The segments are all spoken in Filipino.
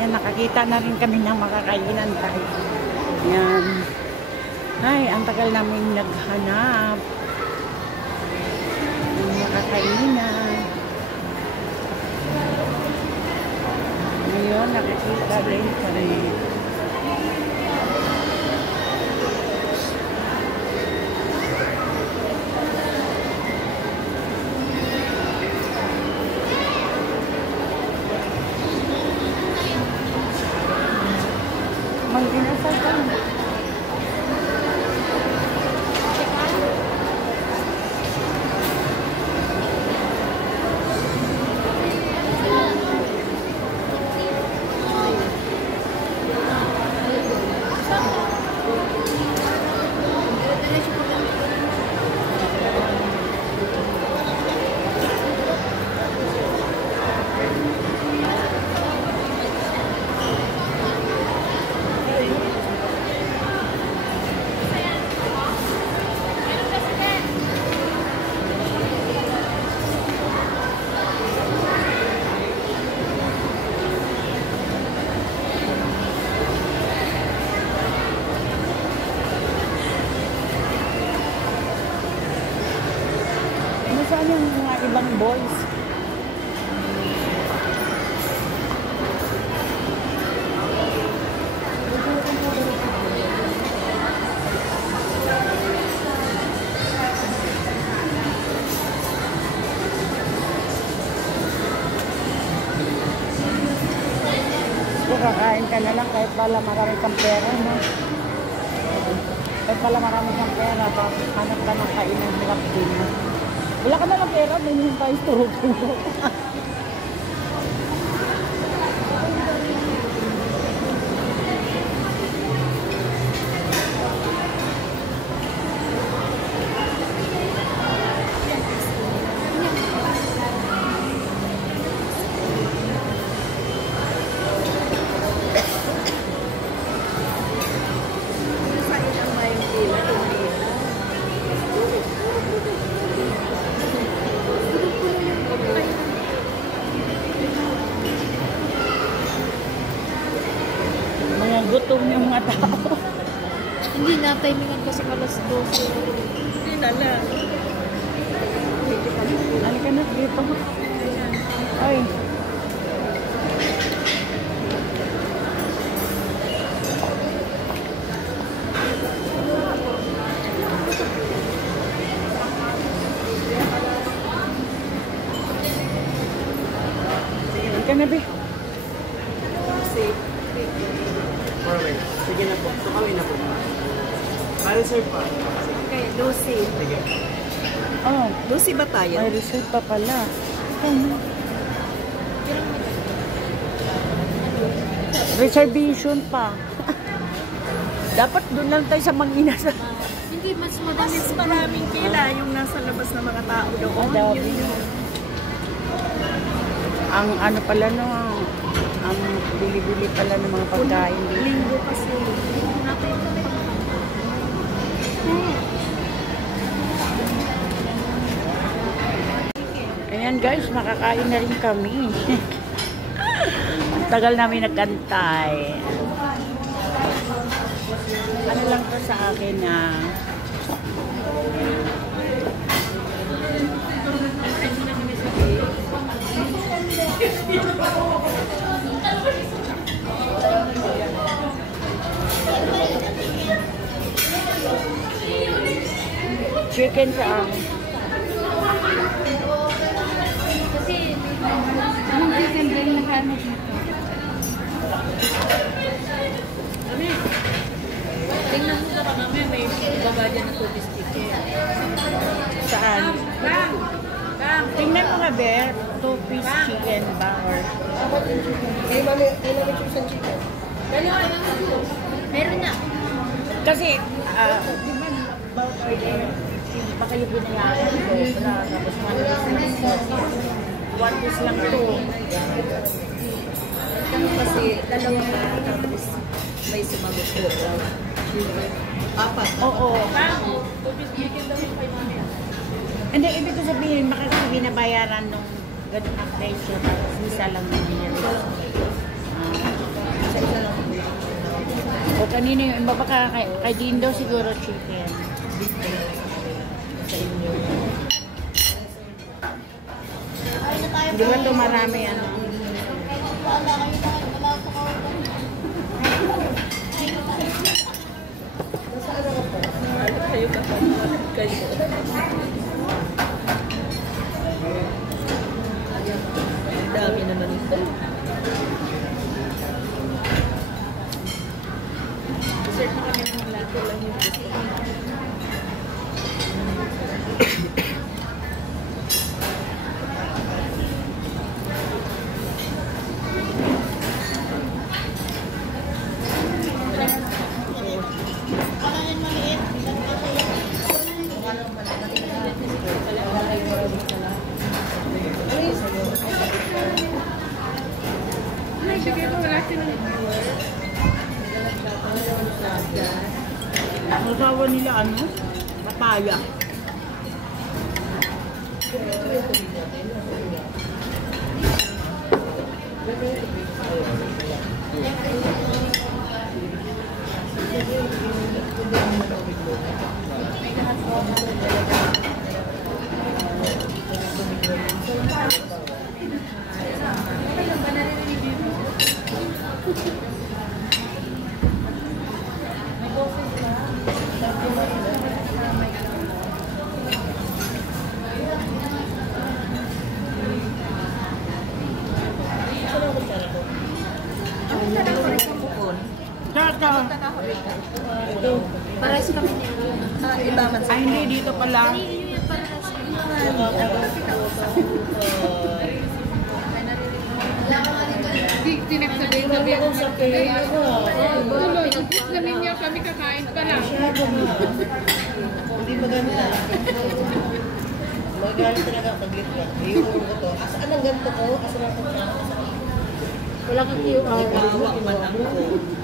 Yan, nakakita na rin kami ng makakainan tayo. Yan. Ay, ang tagal namin naghanap ng makakainan. Ngayon, nakikita rin kami. Mag-inasal ka. Saan yung mga ibang boys? Kakain ka na lang kahit pala marami kang pera, no? Kahit pala marami kang pera, hanap ka ng kainan, hirap din, no? Wala ka na lang pera, may yung tayo turog-turog. Gutom yung mga tao. Hindi na, timingan kasi alas 12. Hindi na lang. Halika na dito. Ay. Halika na, Be. Sige na po. Tukawin na po. Pa-reserve pa. Okay, Lucy. Sige. Oh, Lucy ba tayo? may reserve pa pala. Reservation pa. Dapat doon lang tayo sa Manginas. Hindi, mas Maraming pila yung nasa labas ng mga tao doon. Madami. Ang ano pala no, ang bili-bili pala ng mga pagkain. Linggo kasi. Ayan guys, makakain na rin kami. Ang tagal namin nagkantay. Ano lang to sa akin na chicken sa akin. Anong chicken ba yung nakaano dito? Tingnan mo na kami, may baba dyan na 2 piece chicken. Saan? Tingnan mo nga, Ber. 2-piece chicken ba? Or Meron na. kasi, di ba, about order, baka yung binayaran ko, tapos 1 piece lang to. Kasi dalawang tapos may sumagot ko. Apat. Oo. 2 piece chicken daw yung 500. Hindi, ibig ko sabihin, makakabinabayaran nung ganun ang presyo, tapos isa lang yung O kanino yung iba baka kay Dindo siguro chicken. Di ba ito marami ano? Kayo ka. Kayo. Ang dami naman ito. Dessert na kami ng lahat. Lang yung gusto ko. Ang asawa nila ano? Papaya. Pares kami niya. Iba man sa Ay hindi, dito pala. Tinagsabihin kami ako sa kaya. Pag-put namin niya kami kakain pa lang. Hindi maganda. Magalit talaga pag-lit ka. Iyon ko to. Asaan ang ganito ko? Asaan ang ganito ko? Wala kang QR. Bawa man ako.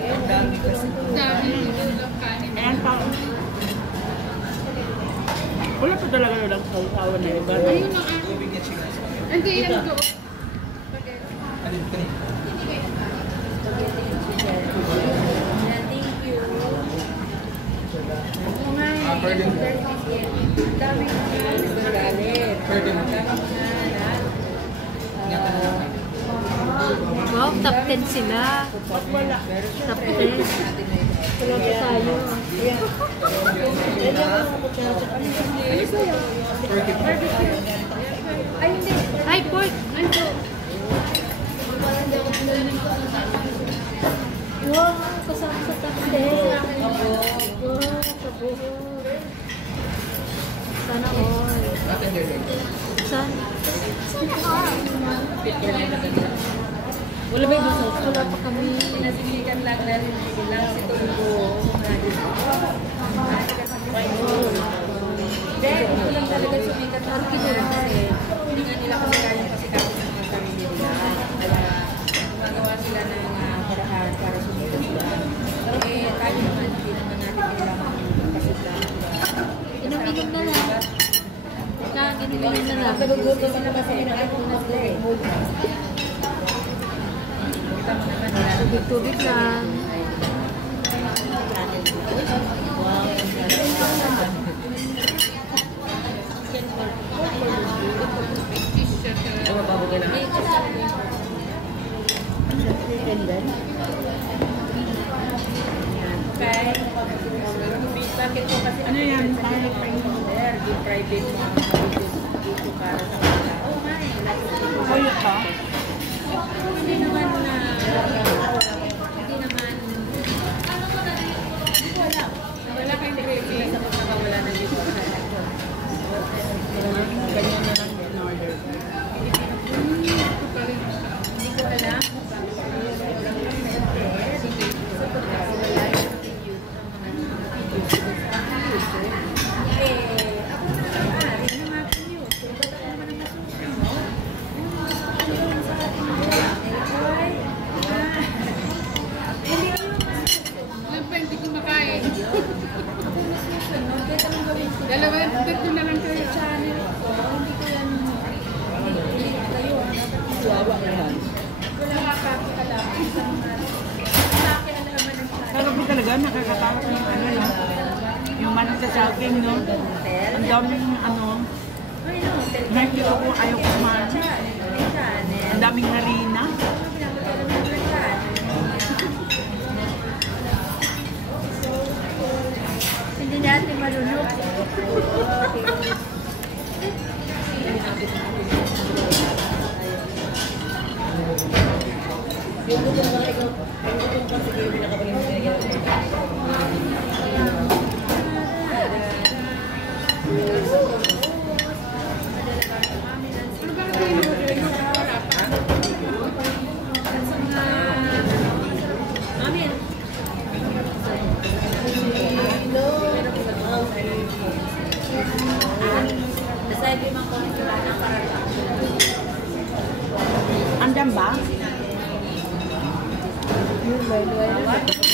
Ang dami kasi. Dami naman lang kanin. Ayan pa. Wala pa talaga lang sa asawa na iba. Ayun na Hindi, yan ko. Thank you. Oo nga eh. Dami ko nagalit. Wow, top 10 sila. Top 10. Wala pa tayo. Ay, hindi. Ay, pork. Ay, pork. Wow, kasama sa top 10. Wow, kabuhod. Sana all. Sana. Sana all. Wala ba yung gusto? Wala pa kami. Pinasilikan lang natin lang si Tulbo. Dahil ito lang talaga sumikat sa kanila kasi hindi nga nila kasi kaya pasikatin ng mga pamilya nila. Kaya gumagawa sila ng paraan para sumikat sila. Eh tayo naman, hindi naman natin kailangan magpasiklahan. Inom-inom na lang. Inom-inom na lang. Nagugutom na kasi inaayos na sila eh. Tubig-tubig lang. Ano ba bugay na? Okay. Bakit po kasi Ano yan? di private mo dito para sa mga tao. Kaya ka? Hindi naman na hindi naman wala kang degree sa pagkakawala ng dito sa Ganyan na lang in order. hindi ko alam ako na rin naman yun. Diyan, nakakatakot yung ano, no? Yung manok sa saging, no? Ang daming ano, nakikita ko ayaw kumain. Ang daming harina. Hindi natin malunok. Yung gutom ka, ikaw, yung gutom ka, sige, pinakabalin mo na Ano ba ang pinag-order mo? Wala pa. Amin. Basta hindi man ko nila ng parang Andyan ba? Yung